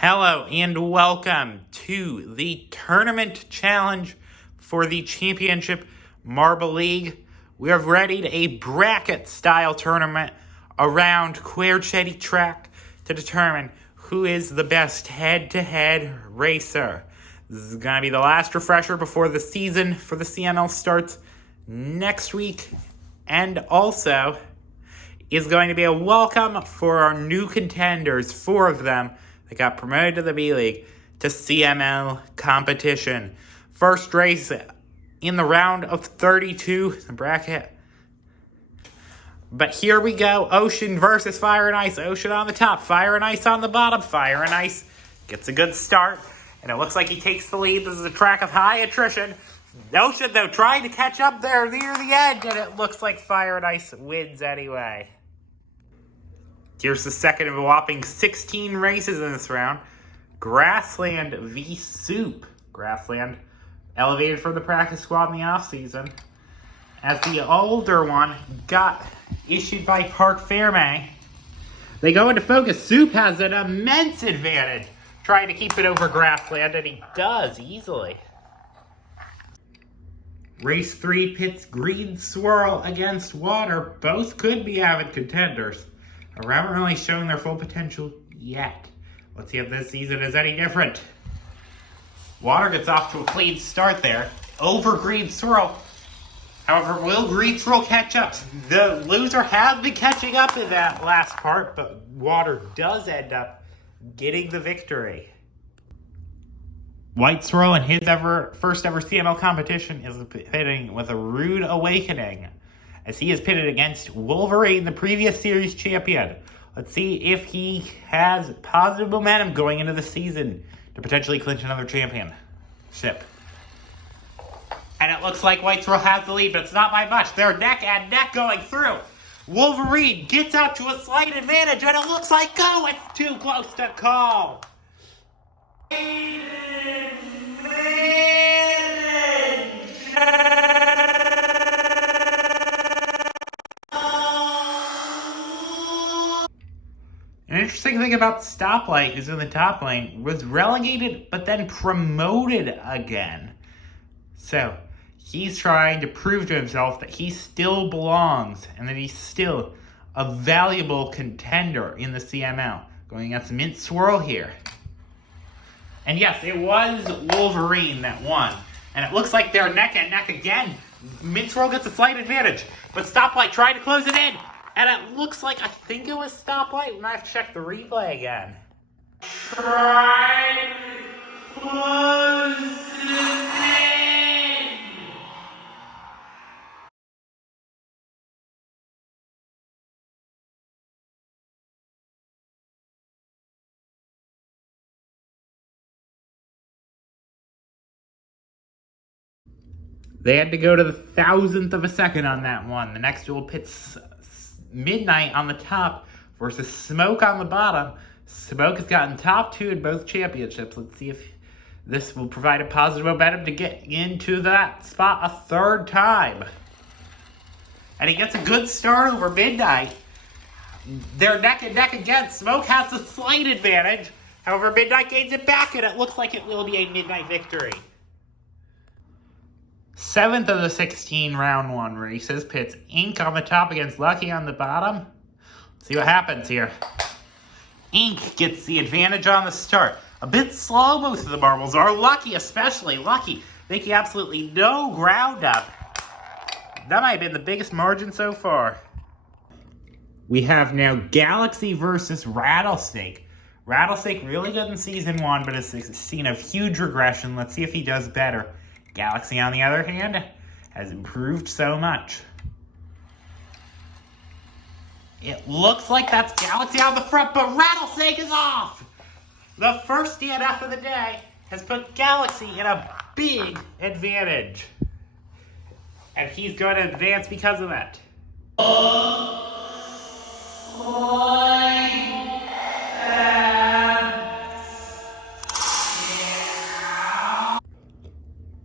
Hello and welcome to the tournament challenge for the Championship Marble League. We have readied a bracket-style tournament around Quercetti track to determine who is the best head-to-head racer. This is going to be the last refresher before the season for the CML starts next week, and also is going to be a welcome for our new contenders, 4 of them, that got promoted to the B-League to CML competition. First race in the round of 32, the bracket. But here we go, Ocean versus Fire and Ice. Ocean on the top, Fire and Ice on the bottom. Fire and Ice gets a good start, and it looks like he takes the lead. This is a track of high attrition. Ocean, though, trying to catch up there near the end, and it looks like Fire and Ice wins anyway. Here's the second of a whopping 16 races in this round. Grassland v. Soup. Grassland elevated from the practice squad in the offseason, as the older one got issued by Park Fairmay. They go into focus. Soup has an immense advantage trying to keep it over Grassland, and he does easily. Race 3 pits Green Swirl against Water. Both could be avid contenders. They haven't really shown their full potential yet. Let's see if this season is any different. Water gets off to a clean start there over Green Swirl. However, will Green Swirl catch up? The loser has been catching up in that last part, but Water does end up getting the victory. White Swirl in his first ever CML competition is pitting with a rude awakening, as he is pitted against Wolverine, the previous series champion. Let's see if he has positive momentum going into the season to potentially clinch another championship. And it looks like White Swirl has the lead, but it's not by much. They're neck and neck going through. Wolverine gets out to a slight advantage, and it looks like, it's too close to call. An interesting thing about Stoplight, who's in the top lane, was relegated but then promoted again. So he's trying to prove to himself that he still belongs and that he's still a valuable contender in the CML. Going against Mint Swirl here. And yes, it was Wolverine that won. And it looks like they're neck and neck again. Mint Swirl gets a slight advantage, but Stoplight trying to close it in. And it looks like, I think it was Stoplight. We might have to check the replay again. Try to close it in. They had to go to the 1,000th of a second on that one. The next duel pits Midnight on the top versus Smoke on the bottom. Smoke has gotten top 2 in both championships. Let's see if this will provide a positive momentum to get into that spot a third time. And he gets a good start over Midnight. They're neck and neck again. Smoke has a slight advantage. However, Midnight gains it back, and it looks like it will be a Midnight victory. 7th of the 16 round 1 races pits Ink on the top against Lucky on the bottom. Let's see what happens here. Ink gets the advantage on the start. A bit slow, most of the marbles are. Lucky, especially. Lucky making absolutely no ground up. That might have been the biggest margin so far. We have now Galaxy versus Rattlesnake. Rattlesnake really good in Season 1, but has seen a huge regression. Let's see if he does better. Galaxy, on the other hand, has improved so much. It looks like that's Galaxy on the front, but Rattlesnake is off! The first DNF of the day has put Galaxy in a big advantage. And he's going to advance because of that.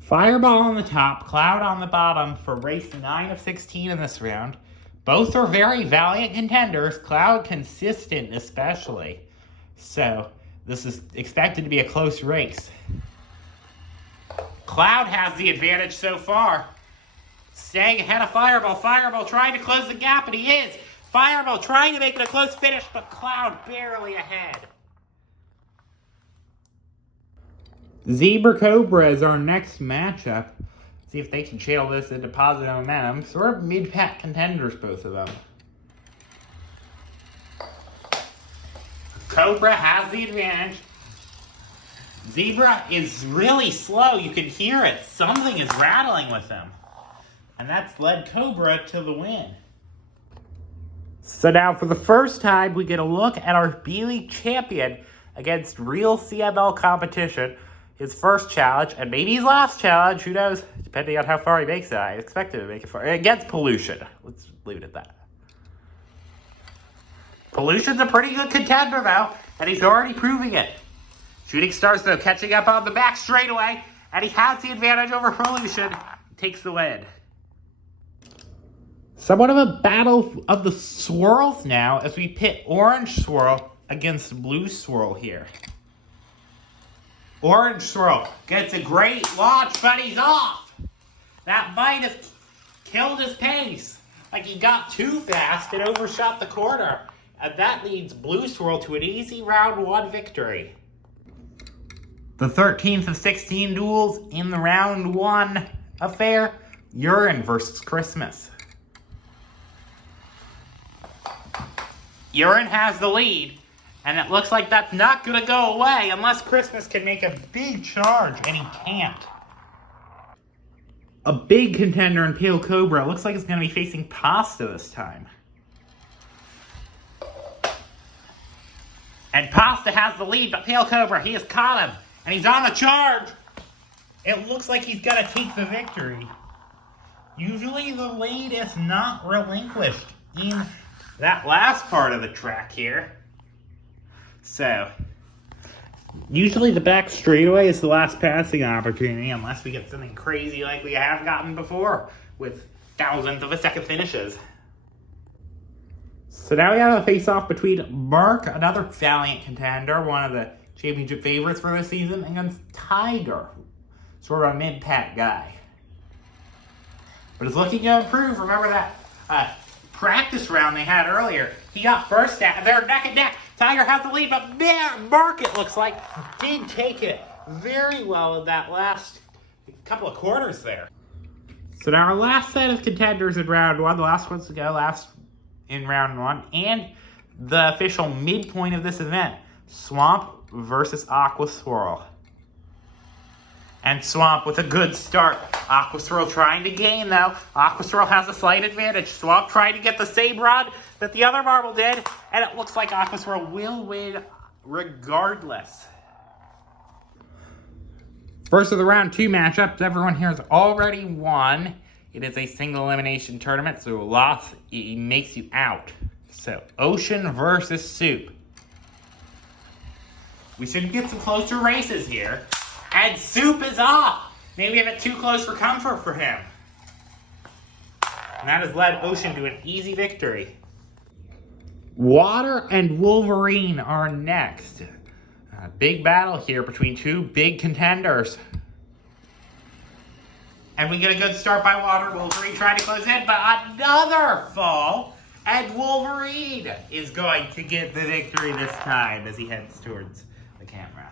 Fireball on the top, Cloud on the bottom for race 9 of 16 in this round. Both are very valiant contenders. Cloud consistent especially. So This is expected to be a close race. Cloud has the advantage so far. Staying ahead of Fireball. Fireball trying to close the gap, and he is. Fireball trying to make it a close finish, but Cloud barely ahead. Zebra Cobra is our next matchup. See if they can channel this into positive momentum. Sort of mid-pack contenders, both of them. Cobra has the advantage. Zebra is really slow. You can hear it. Something is rattling with him. And that's led Cobra to the win. So now for the first time, we get a look at our B-League champion against real CML competition. His first challenge, and maybe his last challenge, who knows, depending on how far he makes it. I expect him to make it far. Against Pollution. Let's leave it at that. Pollution's a pretty good contender, though, and he's already proving it. Shooting Stars, though, catching up on the back straightaway, and he has the advantage over Pollution. Takes the win. Somewhat of a battle of the swirls now as we pit Orange Swirl against Blue Swirl here. Orange Swirl gets a great launch, but he's off. That might have killed his pace. Like he got too fast and overshot the corner. And that leads Blue Swirl to an easy round 1 victory. The 13th of 16 duels in the round 1 affair. Urine versus Christmas. Urine has the lead, and it looks like that's not going to go away unless Christmas can make a big charge, and he can't. A big contender in Pale Cobra. It looks like it's going to be facing Pasta this time. And Pasta has the lead, but Pale Cobra, he has caught him. And he's on the charge. It looks like he's going to take the victory. Usually the lead is not relinquished in that last part of the track here. So, usually the back straightaway is the last passing opportunity, unless we get something crazy like we have gotten before with thousandth of a second finishes. So now we have a face-off between Mark, another Valiant contender, one of the championship favorites for this season, against Tiger, sort of a mid-pack guy. But it's looking to improve. Remember that practice round they had earlier. He got first at. They're neck and neck. Tiger has the lead, but Mark, it looks like, did take it very well in that last couple of quarters there. So now our last set of contenders in round 1, the last ones to go, last in round 1, and the official midpoint of this event, Swamp versus Aqua Swirl. And Swamp with a good start. Aqua Swirl trying to gain, though. Aqua Swirl has a slight advantage. Swamp trying to get the same run that the other marble did, and it looks like Aqua Swirl will win regardless. First of the round 2 matchups, everyone here has already won. It is a single elimination tournament, so a loss makes you out. So, Ocean versus Soup. We should get some closer races here. And Soup is off. Maybe a bit too close for comfort for him. And that has led Ocean to an easy victory. Water and Wolverine are next. Big battle here between two big contenders. And we get a good start by Water. Wolverine trying to close in, but another fall. And Wolverine is going to get the victory this time as he heads towards the camera.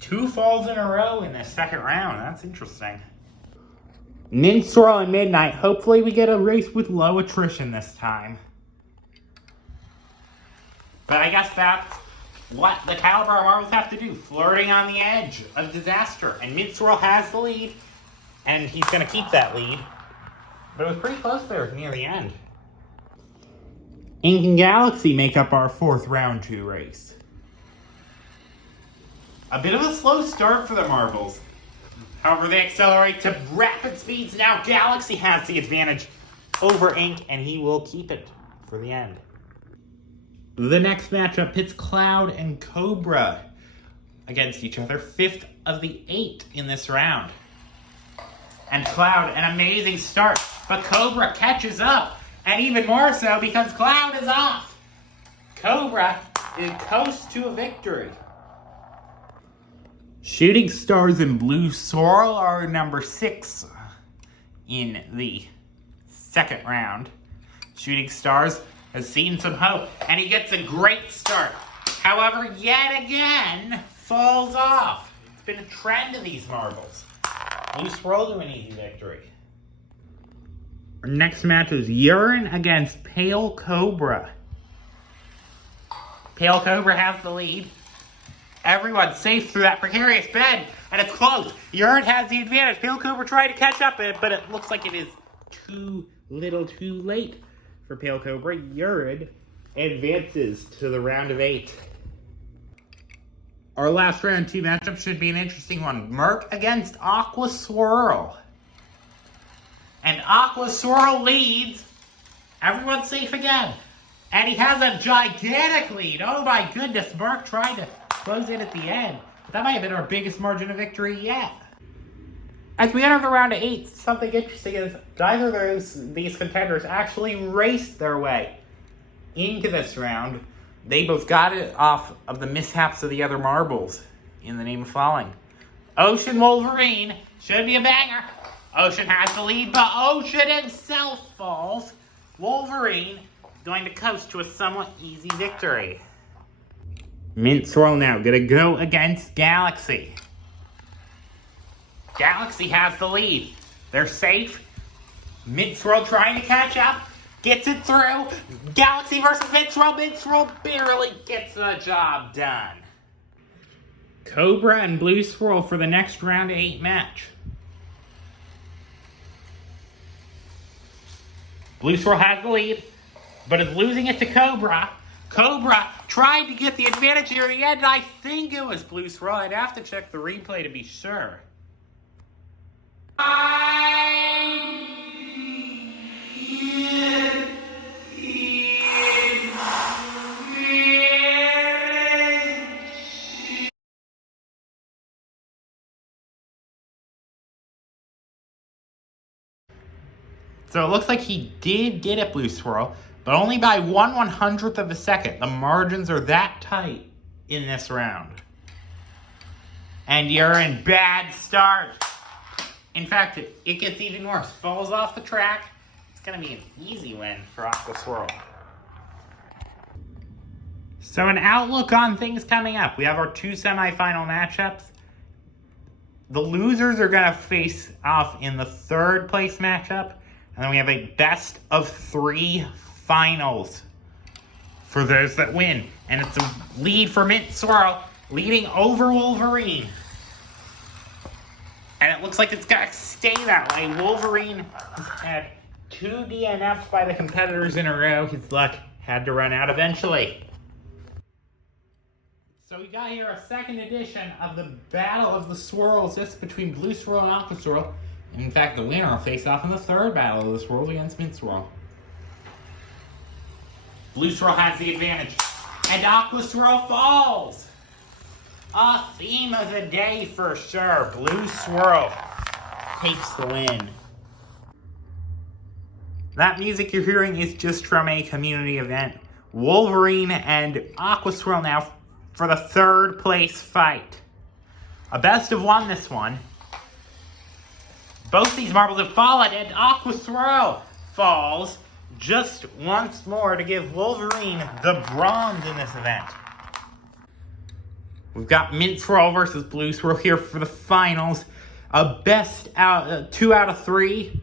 2 falls in a row in this second round. That's interesting. Minstrel and Midnight. Hopefully we get a race with low attrition this time. But I guess that's what the Caliber Marbles have to do. Flirting on the edge of disaster. And Minstrel has the lead. And he's going to keep that lead. But it was pretty close there near the end. Ink and Galaxy make up our 4th round 2 race. A bit of a slow start for the Marbles. However, they accelerate to rapid speeds. Now Galaxy has the advantage over Ink, and he will keep it for the end. The next matchup pits Cloud and Cobra against each other. 5th of the 8 in this round. And Cloud, an amazing start. But Cobra catches up. And even more so because Cloud is off. Cobra coast to a victory. Shooting Stars and Blue Swirl are number 6 in the second round. Shooting Stars has seen some hope, and he gets a great start. However, yet again, falls off. It's been a trend of these marbles. Blue Swirl to an easy victory. Our next match is Urine against Pale Cobra. Pale Cobra has the lead. Everyone's safe through that precarious bed, and it's close. Urine has the advantage. Pale Cobra tried to catch up, but it looks like it is too late for Pale Cobra. Urine advances to the round of 8. Our last round 2 matchup should be an interesting one. Merc against Aqua Swirl. And Aqua Swirl leads. Everyone's safe again. And he has a gigantic lead. Oh my goodness, Merc tried to close it at the end. That might have been our biggest margin of victory yet. As we enter the round of 8, something interesting is neither of these contenders actually raced their way into this round. They both got it off of the mishaps of the other marbles in the name of falling. Ocean Wolverine should be a banger. Ocean has the lead, but Ocean himself falls. Wolverine going to coast to a somewhat easy victory. Mint Swirl now gonna go against Galaxy. Galaxy has the lead. They're safe. Mint Swirl trying to catch up. Gets it through. Galaxy versus Mint Swirl. Mint Swirl barely gets the job done. Cobra and Blue Swirl for the next round of 8 match. Blue Swirl has the lead, but is losing it to Cobra. Cobra tried to get the advantage here at the end. I think it was Blue Swirl. I'd have to check the replay to be sure. So it looks like he did get it, Blue Swirl, but only by 1/100th of a second. The margins are that tight in this round. And you're in bad start. In fact, it gets even worse. Falls off the track. It's going to be an easy win for Aqua Swirl. So an outlook on things coming up. We have our 2 semifinal matchups. The losers are going to face off in the 3rd place matchup. And then we have a best of 3 finals for those that win. And it's a lead for Mint Swirl, leading over Wolverine. And it looks like it's going to stay that way. Wolverine has had 2 DNFs by the competitors in a row. His luck had to run out eventually. So we got here a 2nd edition of the Battle of the Swirls, just between Blue Swirl and Aqua Swirl. In fact, the winner will face off in the 3rd Battle of the Swirls against Mint Swirl. Blue Swirl has the advantage, and Aqua Swirl falls. A theme of the day for sure. Blue Swirl takes the win. That music you're hearing is just from a community event. Wolverine and Aqua Swirl now for the 3rd place fight. A best of 1 this one. Both these marbles have fallen, and Aqua Swirl falls just once more to give Wolverine the bronze in this event. We've got Mint Swirl versus Blue Swirl here for the finals. A best out, 2 out of 3.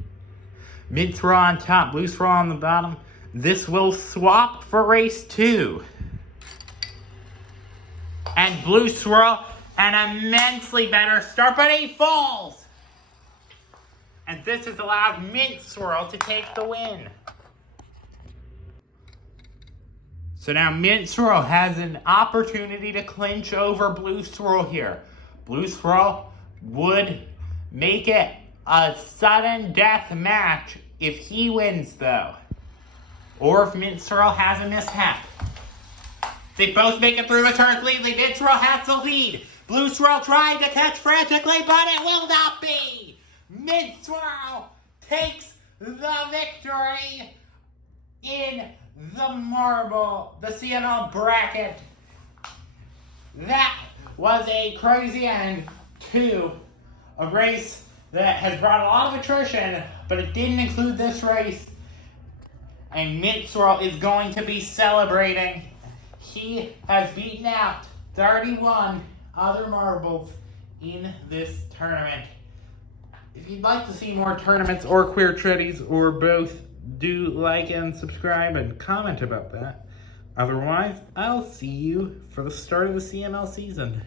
Mint Swirl on top, Blue Swirl on the bottom. This will swap for race 2. And Blue Swirl, an immensely better start, but he falls. And this has allowed Mint Swirl to take the win. So now Mint Swirl has an opportunity to clinch over Blue Swirl here. Blue Swirl would make it a sudden death match if he wins, though. Or if Mint Swirl has a mishap. They both make it through the turns legally. Mint Swirl has the lead. Blue Swirl trying to catch frantically, but it will not be. Mint Swirl takes the victory in the CML bracket that was a crazy end to a race that has brought a lot of attrition, but it didn't include this race. And Mint Swirl is going to be celebrating. He has beaten out 31 other marbles in this tournament. If you'd like to see more tournaments or Quercettis or both, do like and subscribe and comment about that. Otherwise, I'll see you for the start of the CML season.